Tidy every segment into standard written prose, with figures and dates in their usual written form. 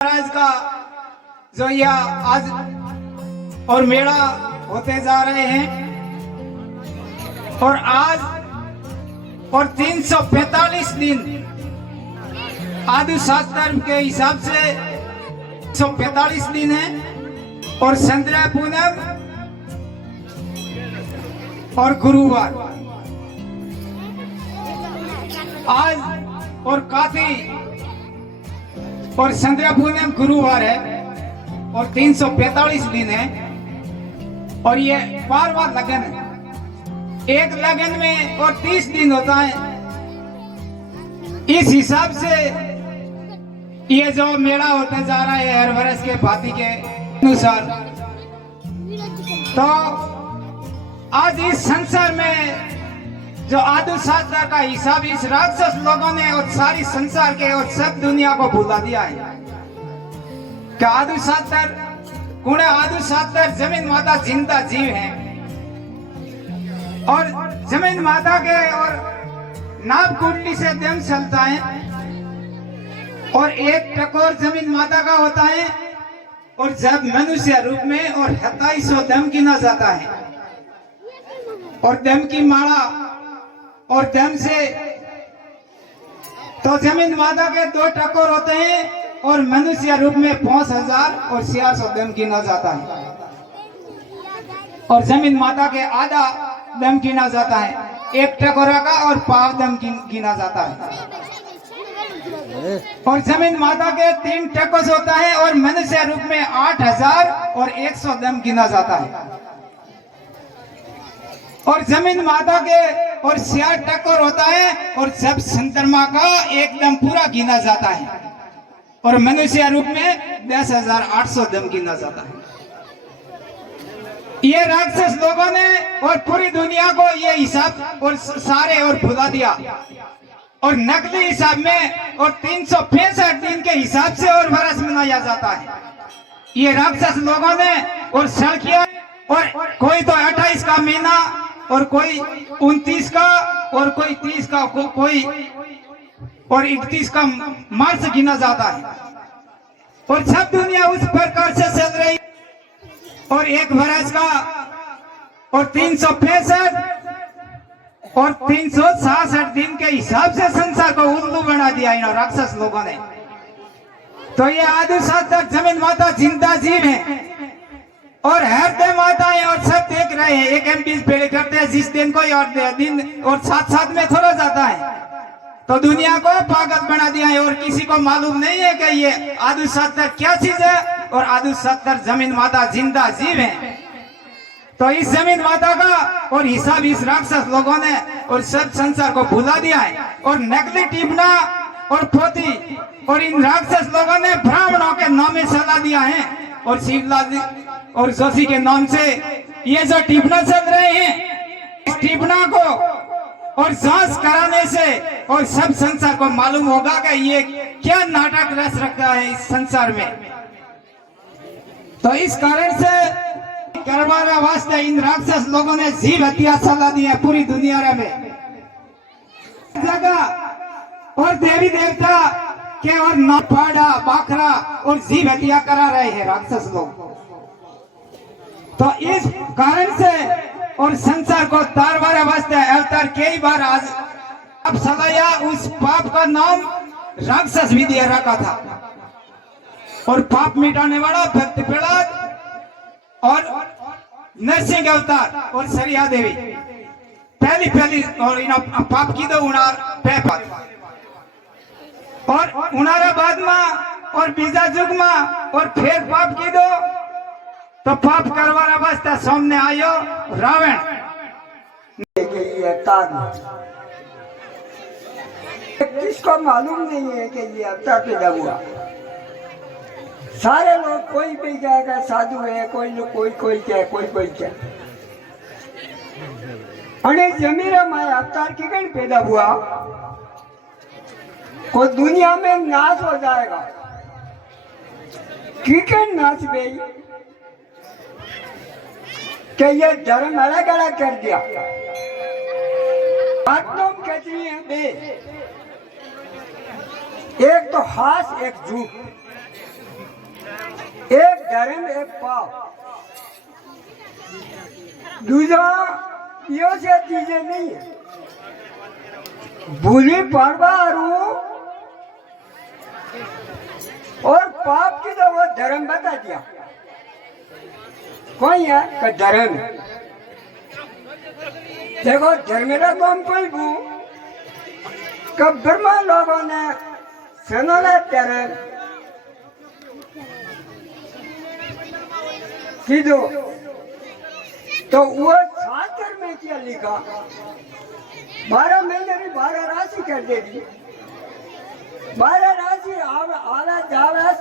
महाराज का जो यह आज और मेला होते जा रहे हैं और आज और 345 दिन आदि शास्त्र के हिसाब से 145 दिन है और संध्या पूनम और गुरुवार आज और काफी और संध्या पूनम गुरुवार है और 345 दिन है और ये बार लगन है। एक लगन में और 30 दिन होता है। इस हिसाब से ये जो मेला होता जा रहा है हर वर्ष के भांति के अनुसार, तो आज इस संसार में जो आदि शास्त्र का हिसाब इस राक्षस लोगों ने और सारी संसार के और सब दुनिया को भुला दिया है कि आदि शास्त्र जमीन माता जिंदा जीव है और जमीन माता के और नाभ कुंडली से दम चलता है और एक टकोर जमीन माता का होता है और जब मनुष्य रूप में और 2700 दम गिना जाता है और दम की माला और दम से तो जमीन माता के 2 टकोर होते हैं और मनुष्य रूप में 5000 और 600 दम गिना जाता है और जमीन माता के आधा दम गिना जाता है, एक टकोरा का और पाव दम गिना जाता है और जमीन माता के 3 टकोस होता है और मनुष्य रूप में 8000 और 100 दम गिना जाता है और जमीन माता के और 6 टकोर होता है और जब चंद्रमा का एकदम पूरा गिना जाता है और मनुष्य रूप में 10,800 दम गिना जाता है। ये राक्षस लोगों ने और पूरी दुनिया को ये हिसाब और सारे और भुला दिया और नकली हिसाब में और 365 दिन के हिसाब से और वर्ष मनाया जाता है। ये राक्षस लोगों ने और सड़ किया और कोई तो 28 का महीना और कोई 29 का और कोई 30 का कोई और 31 का मार्च गिना जाता है और सब दुनिया उस प्रकार से चल रही और एक वर्ष का और 365 और 366 दिन के हिसाब से संसार को उल्लू बना दिया इन राक्षस लोगों ने। तो ये आदि शास्त्र जमीन माता जिंदा जीव है और हर माताएं और सब देख रहे हैं। एक एमपी पेड़ करते हैं जिस दिन कोई और दिन और साथ में थोड़ा जाता है तो दुनिया को पागल बना दिया है और किसी को मालूम नहीं है कि ये आदि शास्त्र क्या चीज है और आदि शास्त्र जमीन माता जिंदा जीव है। तो इस जमीन माता का और हिसाब इस राक्षस लोगों ने और सब संसार को भुला दिया है और नकली टिपना और पोथी और इन राक्षस लोगों ने ब्राह्मणों के नाम में सलाह दिया है और शिवलाल और जोशी के नाम से ये जो टिपना चल रहे हैं इस टिपना को और जांच कराने से और सब संसार को मालूम होगा कि ये क्या नाटक रच रखा है इस संसार में। तो इस कारण से करवाने वास्ते इन राक्षस लोगों ने जीव हत्या सलाह दी है पूरी दुनिया में जगह और देवी देवता के और नापाड़ा बाखरा और जीव हत्या करा रहे हैं राक्षस लोग। तो इस कारण से और संसार को तारवारे वास्ते अवतार कई बार आज अब सलाया उस पाप का नाम राक्षस भी दिया रखा था और पाप मिटाने वाला भक्त प्रहलाद और नरसिंह अवतार और सरिया देवी पहली और इन पाप की दो उनार पेपत और उनारा बाद में और बीजा जुग में और फिर पाप की दो तो पाप करवाना वास्ते सामने आयो रावण किसको मालूम नहीं है कि ये अवतार पैदा हुआ। सारे लोग कोई भी कहेगा साधु है, कोई क्या कोई क्या अने जमीरा माया अवतार की कहीं पैदा हुआ को दुनिया में नाश हो जाएगा क्रिकेट नाच गई कि ये धर्म अलग अलग कर दिया। कहती है बे एक तो हास एक झूठ धर्म एक पाप दूसरा यो से चीजें नहीं है भूली पड़वारू और पाप की तो वो धर्म बता दिया कोई है का धर्म देखो धर्मेरा तो हम कोई भू कब ब्रह्मा लोगों ने सनातन धर्म कीधो तो वो छात्र में क्या लिखा 12 महीने की 12 राशि कर देगी 12 राशि आला जावस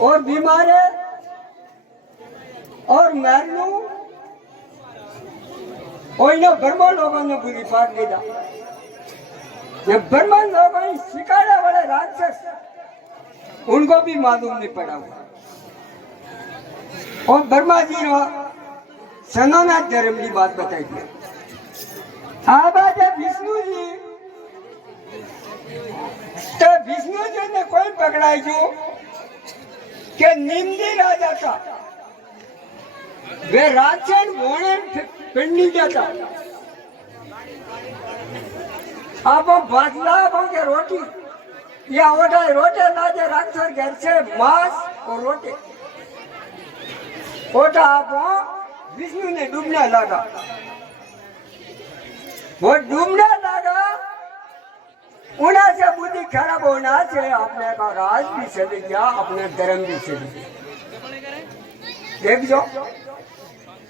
और बीमारे और मरनू और इन ब्रह्मा लोगों ने बुरी पाट दिया ये ब्रह्मा लोगों ने शिकारा वाले राक्षस उनको भी मालूम नहीं पड़ा हुआ और ब्रह्मा जी ने सनातन धर्म की बात बताई थी आ बात है विष्णु जी तो विष्णु जी ने कोई पकड़ाई जो कि निंदी राजा का वे राक्षस वोणे पिंडी जाता अब बादला के रोटी या रोटे लाजे राक्षस घर से मांस और रोटे ओटा आप विष्णु ने डूबने लगा वो डूबने लगा उन्हें से बुद्धि खराब होना से अपने का राज भी चले गया अपने धर्म भी चले गया देख जो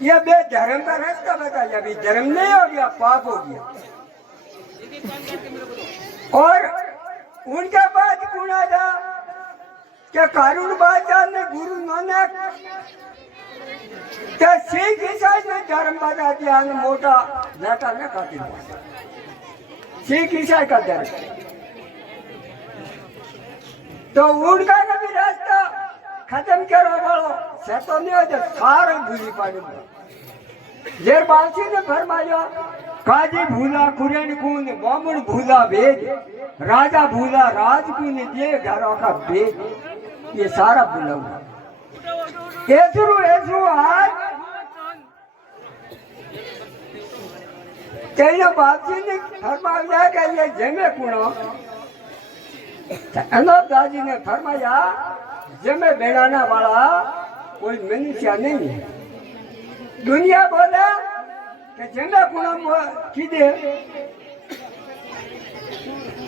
ये बेधर्म का रास्ता बताया अभी धर्म नहीं हो गया पाप हो गया और उनके बाद कुना था क्या कारून बादशाह ने गुरु नानक क्या सिख ईसाई ने धर्म बता दिया मोटा बेटा ने खाती सिख ईसाई का धर्म तो उनका कभी रास्ता खत्म करो बोलो तो नहीं हो सारे भूली पानी जेर बालसी ने फरमाया काजी भूला कुरेन कून बामण भूला वेद राजा भूला राज कून दे घरों का वेद ये सारा भूला हुआ ऐसु आज कई बापजी ने फरमाया कि ये जमे कुणो अनोप दादी ने फरमाया जमे बेड़ाना वाला कोई मनुष्य नहीं है दुनिया बोला कि जमे कुणो कीधे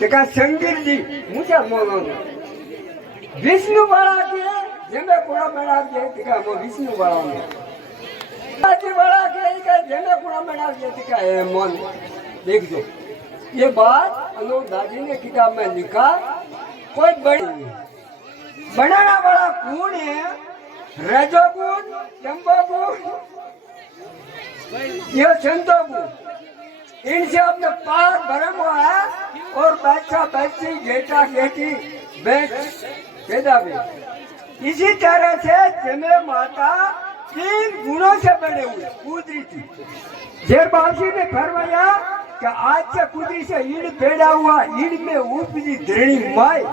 का शंकर जी मुझे मोनो विष्णु वाला के जमे कुणो बना दिए का वो विष्णु वाला ने वाला के जमे कुणो बना दिए का है मन देख दो ये बात अनोप दादी ने किताब में लिखा कोई बड़ी बनाना वाला कौन है रजोगुण तंबागुण ये संतोगुण इनसे अपने पार भरम हुआ है और बच्चा बच्ची बेटा बेटी बेट पैदा हुए इसी तरह से जमे माता 3 गुणों से बने हुए कुदरी थी जेरबासी ने फरमाया कि आज से कुदरी से ईड़ पैदा हुआ ईड़ में उपजी धरणी माई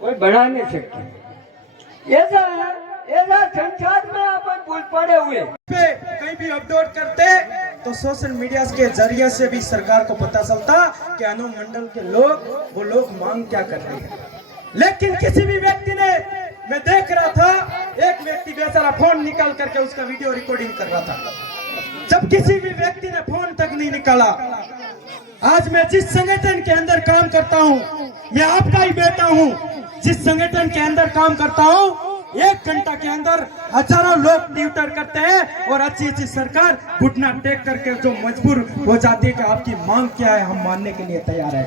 कोई बना नहीं सकती ऐसा है ऐसा संसार में अपन भूल पड़े हुए पे कहीं भी अपलोड करते तो सोशल मीडिया के जरिए से भी सरकार को पता चलता कि अनुमंडल के लोग वो लोग मांग क्या कर रहे हैं लेकिन किसी भी व्यक्ति ने मैं देख रहा था एक व्यक्ति बेचारा फोन निकाल करके उसका वीडियो रिकॉर्डिंग कर रहा था जब किसी भी व्यक्ति ने फोन तक नहीं निकाला आज मैं जिस संगठन के अंदर काम करता हूं मैं आपका ही बेटा हूं जिस संगठन के अंदर काम करता हूं 1 घंटा के अंदर हजारों लोग ट्विटर करते हैं और अच्छी सरकार घुटना टेक करके जो मजबूर हो जाती है कि आपकी मांग क्या है हम मानने के लिए तैयार है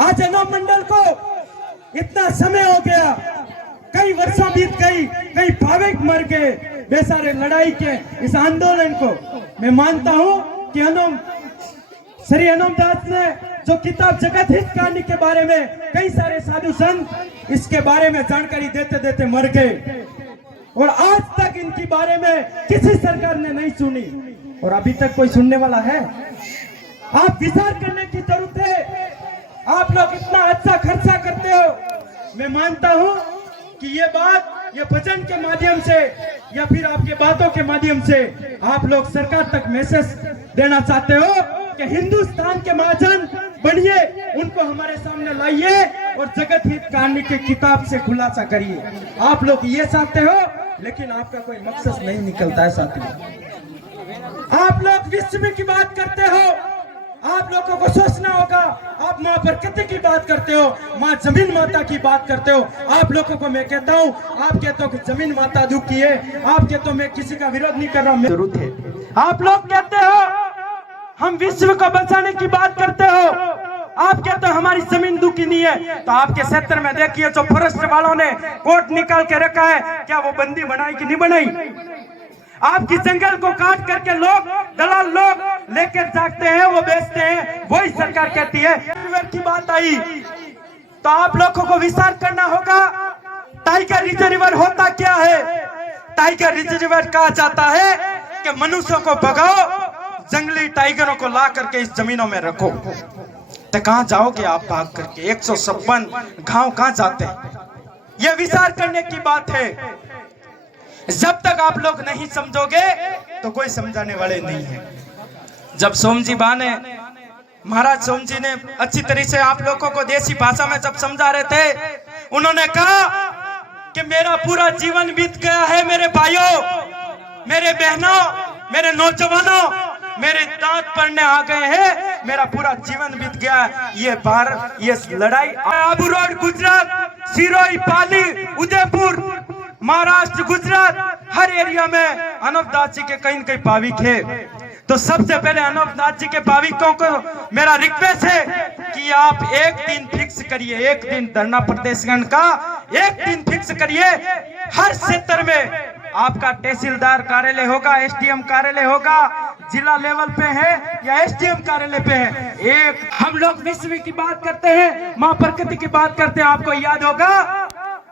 आज अनुमंडल को इतना समय हो गया कई वर्षों बीत गई कई भाविक मर गए बेसारे लड़ाई के इस आंदोलन को मैं मानता हूं कि श्री अनुप दास ने जो किताब जगत हित कहानी के बारे में कई सारे साधु संत इसके बारे में जानकारी देते देते मर गए और आज तक इनके बारे में किसी सरकार ने नहीं सुनी और अभी तक कोई सुनने वाला है आप विचार करने की जरूरत है आप लोग इतना अच्छा खर्चा करते हो मैं मानता हूं कि ये बात ये भजन के माध्यम से या फिर आपके बातों के माध्यम से आप लोग सरकार तक मैसेज देना चाहते हो कि हिंदुस्तान के महाजन बनिए, उनको हमारे सामने लाइए और जगत हित कहानी की किताब से खुलासा करिए। आप लोग ये चाहते हो, लेकिन आपका कोई मकसद नहीं निकलता है साथियों। आप लोग विश्व की बात करते हो, आप लोगों को सोचना होगा। आप माँ प्रकृति की बात करते हो, माँ जमीन माता की बात करते हो। आप लोगों को मैं कहता हूँ, आप कहते हो कि जमीन माता दुखी है, आप कहते हो मैं किसी का विरोध नहीं कर रहा हूँ, जरूरत है। आप लोग कहते हो हम विश्व को बचाने की बात करते हो, आप कहते हो हमारी जमीन दुखी नहीं है, तो आपके क्षेत्र में देखिए जो फॉरेस्ट वालों ने कोर्ट निकाल के रखा है, क्या वो बंदी बनाई कि नहीं बनाई? आपकी जंगल को काट करके लोग दलाल लोग लेकर जाते हैं, वो बेचते हैं, वही सरकार कहती है। रिजर्व की बात आई तो आप लोगों को विचार करना होगा, टाइगर रिजर्व होता क्या है? टाइगर रिजर्व कहा जाता है कि मनुष्यों को भगाओ, जंगली टाइगरों को ला करके इस जमीनों में रखो। तो कहां जाओगे आप भाग करके? 156 गांव कहां जाते हैं? यह विचार करने की बात है। जब तक आप लोग नहीं समझोगे तो कोई समझाने वाले नहीं है। जब सोमजी बा ने, महाराज सोमजी ने अच्छी तरह से आप लोगों को देसी भाषा में जब समझा रहे थे, उन्होंने कहा कि मेरा पूरा जीवन बीत गया है मेरे भाइयों, मेरे बहनों, मेरे नौजवानों, मेरे दांत पड़ने आ गए हैं, मेरा पूरा जीवन बीत गया। ये भारत, ये लड़ाई आबू रोड, गुजरात, सिरोही, पाली, उदयपुर, महाराष्ट्र, गुजरात, हर एरिया में अनूपदास जी के कहीं न कहीं भाविक है। तो सबसे पहले अनूपदास जी के भाविकों को मेरा रिक्वेस्ट है कि आप एक दिन फिक्स करिए, एक दिन धरना प्रदर्शन का एक दिन फिक्स करिए। हर क्षेत्र में आपका तहसीलदार कार्यालय होगा, एसडीएम कार्यालय होगा, जिला लेवल पे है या एसडीएम कार्यालय पे है। एक हम लोग विश्व की बात करते हैं, माँ प्रकृति की बात करते हैं। आपको याद होगा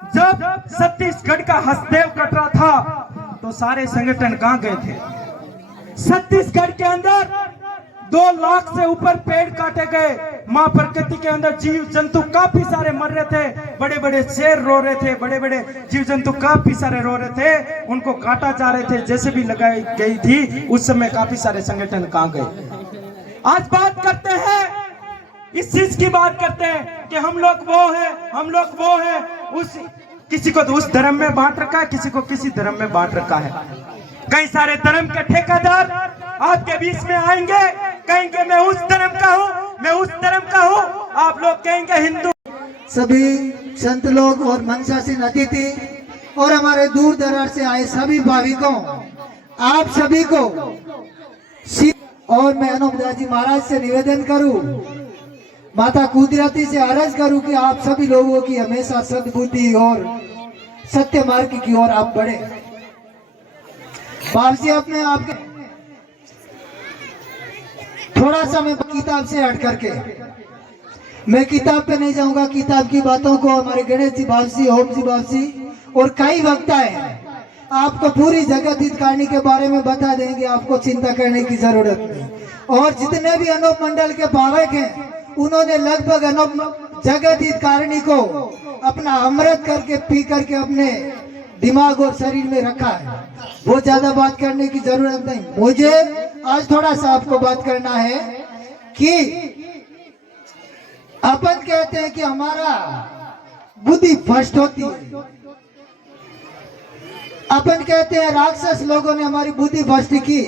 जब छत्तीसगढ़ का हसदेव कट रहा था तो सारे संगठन कहां गए थे? छत्तीसगढ़ के अंदर 2 लाख से ऊपर पेड़ काटे गए। माँ प्रकृति के अंदर जीव जंतु काफी सारे मर रहे थे, बड़े बड़े शेर रो रहे थे, बड़े बड़े जीव जंतु काफी सारे रो रहे थे, उनको काटा जा रहे थे, जैसे भी लगाई गई थी। उस समय काफी सारे संगठन कहां गए? आज बात करते हैं, इस चीज की बात करते हैं कि हम लोग वो हैं, हम लोग वो हैं। उस किसी को तो उस धर्म में बांट रखा है, किसी को किसी धर्म में बांट रखा है। कई सारे धर्म के ठेकेदार आपके बीच में आएंगे, कहेंगे मैं उस धर्म का हूँ, मैं उस धर्म का हूँ, आप लोग कहेंगे हिंदू। सभी संत लोग और मंचासीन अतिथि और हमारे दूर दराज से आए सभी भाविकों, आप सभी को और मैं अनूपदास जी महाराज से निवेदन करूं, माता कुदरती से अर्ज करूं कि आप सभी लोगों की हमेशा सद्बुद्धि और सत्य मार्ग की ओर आप बढ़े। बाप जी अपने आपके थोड़ा सा मैं किताब से हट करके, मैं किताब पे नहीं जाऊंगा, किताब की बातों को हमारे गणेश जी बाप जी, ओम जी बाप जी और कई वक्ता है आपको पूरी जगत हित कहानी के बारे में बता देंगे, आपको चिंता करने की जरूरत नहीं। और जितने भी अनूप मंडल के भावक हैं उन्होंने लगभग अनूप जगत हित कहानी को अपना अमृत करके पी करके अपने दिमाग और शरीर में रखा है। वो ज्यादा बात करने की जरूरत नहीं। मुझे आज थोड़ा सा आपको बात करना है कि अपन कहते हैं कि हमारा बुद्धि भ्रष्ट होती है, अपन कहते हैं राक्षस लोगों ने हमारी बुद्धि भ्रष्ट की।